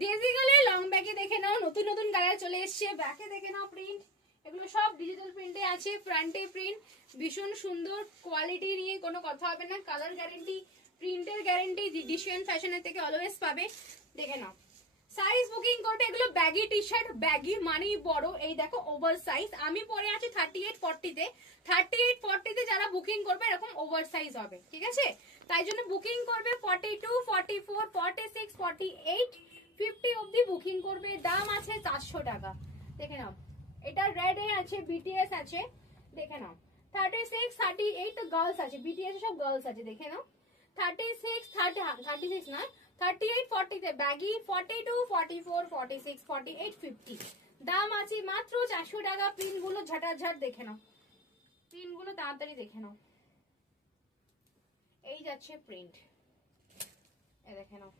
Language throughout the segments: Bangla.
ডেজিগালে লং ব্যাগে দেখে নাও, নতুন নতুন কালার চলে এসছে। ব্যাকে দেখে নাও প্রিন্ট, এগুলো সব ডিজিটাল প্রিন্টে আছে। ফ্রন্টে প্রিন্ট ভীষণ সুন্দর, কোয়ালিটি নিয়ে কোনো কথা হবে না। কালার গ্যারেন্টি, প্রিন্টের গ্যারেন্টি ডিসিশন ফ্যাশনের থেকে অলওয়েজ পাবে। দেখে নাও, সাইজ বুকিং করবে। এগুলো ব্যাগি টি শার্ট, ব্যাগি মানেই বড়। এই দেখো ওভার সাইজ, আমি পরে আছি 38-40 তে। 38-40 তে যারা বুকিং করবে এরকম ওভার সাইজ হবে, ঠিক আছে? তাই জন্য বুকিং করবে 42, 44, 46, 48, 50 অব্দি বুকিং করবে। দাম আছে 400 টাকা। দেখে নাও, এটা রেড এ আছে, বিটিএস আছে। দেখে নাও 36, 38 তো গার্লস আছে, বিটিএস সব গার্লস আছে। দেখে নাও 36, 36 না 38, 40 তে ব্যাগি, 42, 44, 46, 48, 50। দাম আছে মাত্র 400 টাকা। প্রিন্ট গুলো ঝাটাঝাট দেখে নাও, প্রিন্ট গুলো তাড়াতাড়ি দেখে নাও। এই যাচ্ছে প্রিন্ট, এ দেখে নাও,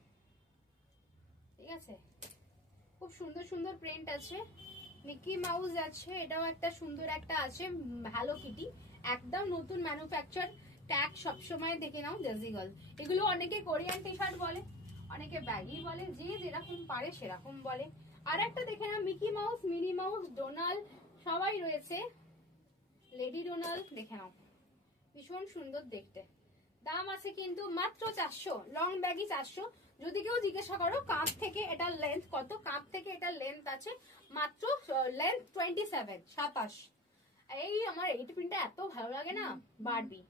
ঠিক আছে? খুব সুন্দর সুন্দর প্রিন্ট আছে। মিকি মাউস আছে, এটাও একটা সুন্দর একটা আছে। হ্যালো কিটি, একদম নতুন ম্যানুফ্যাকচার, ট্যাগ সবসময় দেখে নাও। ডেজিগাল, এগুলো অনেকে কোরিয়ান টি শার্ট বলে, অনেকে ব্যাগি বলে, যে যেরকম পারে সেরকম বলে। আর একটা দেখে নাও, Mickey Mouse, Minnie Mouse, Donald সবাই রয়েছে। লেডি ডোনাল্ড দেখে নাও, ভীষণ সুন্দর দেখতে। দাম আছে কিন্তু মাত্র 400। লং ব্যাগই 400। যদি কেউ জিজ্ঞাসা করো কাঁধ থেকে এটার লেন্থ কত, কাঁধ থেকে এটার লেন্থ আছে মাত্র লেন্থ 27। এই আমার এই প্রিন্টটা এত ভালো লাগে না, বারবি,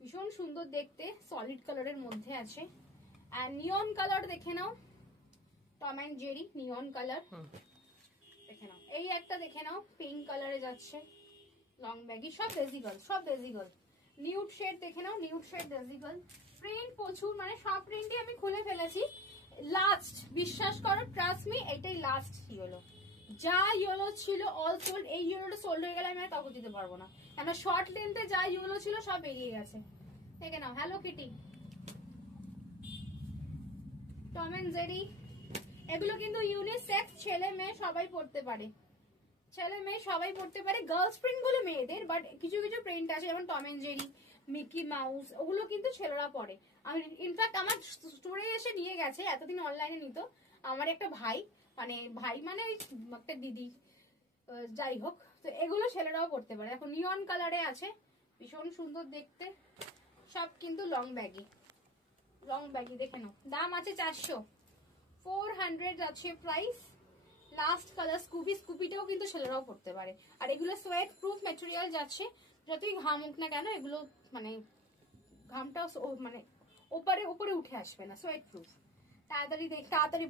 ভীষণ সুন্দর দেখতে। সলিড কালারের মধ্যে আছে। আর নিয়ন কালার দেখে নাও, Tom and Jerry neon colour দেখে নাও। এই একটা দেখে নাও, পিঙ্ক কালারে যাচ্ছে। লং ব্যাগি, সব ডেজিগাল, সব ডেজিগাল। নিউড শেড দেখে নাও, নিউড শেড ডেজিগাল। প্রিন্ট প্রচুর, মানে সব প্রিন্টই আমি খুলে ফেলেছি। লাস্ট, বিশ্বাস করো, ট্রাস্ট মি, এটাই লাস্ট ইয়েলো। যা ইয়েলো ছিল অল সোল্ড। এই ইয়েলোটা সোল্ড হয়ে গেলে আমি আর কাউকে দিতে পারবো না, কেন শর্ট লেন্থে যা ইয়েলো ছিল সব বেরিয়ে গেছে। দেখে নাও, Hello Kitty, Tom and Jerry. এগুলো কিন্তু ইউনিসেক্স, ছেলে মেয়ে সবাই পড়তে পারে, ছেলে মেয়ে সবাই পড়তে পারে। গার্লস প্রিন্ট গুলো মেয়েদের, বাট কিছু কিছু প্রিন্ট আছে যেমন Tom and Jerry, Mickey Mouse, ওগুলো কিন্তু ছেলেরা পড়ে। আমি ইনফ্যাক্ট আমার স্টোরে এসে নিয়ে গেছে, এতদিন অনলাইনে নিত আমার একটা ভাই, মানে একটা দিদি, যাই হোক। তো এগুলো ছেলেরাও পড়তে পারে। এখন নিয়ন কালারে আছে, ভীষণ সুন্দর দেখতে। সব কিন্তু লং ব্যাগি, লং ব্যাগি দেখে নাও। দাম আছে 400, 400 আছে প্রাইস। লাস্ট কালার স্কুপি, স্কুপিটাও কিন্তু ছেলেরাও পড়তে পারে। আর এগুলো সোয়েট প্রুফ ম্যাটেরিয়াল যাচ্ছে, যতই ঘাম হোক না কেন এগুলো মানে ঘামটাও মানে ওপরে উঠে আসবে না, সোয়েট প্রুফ। তাড়াতাড়ি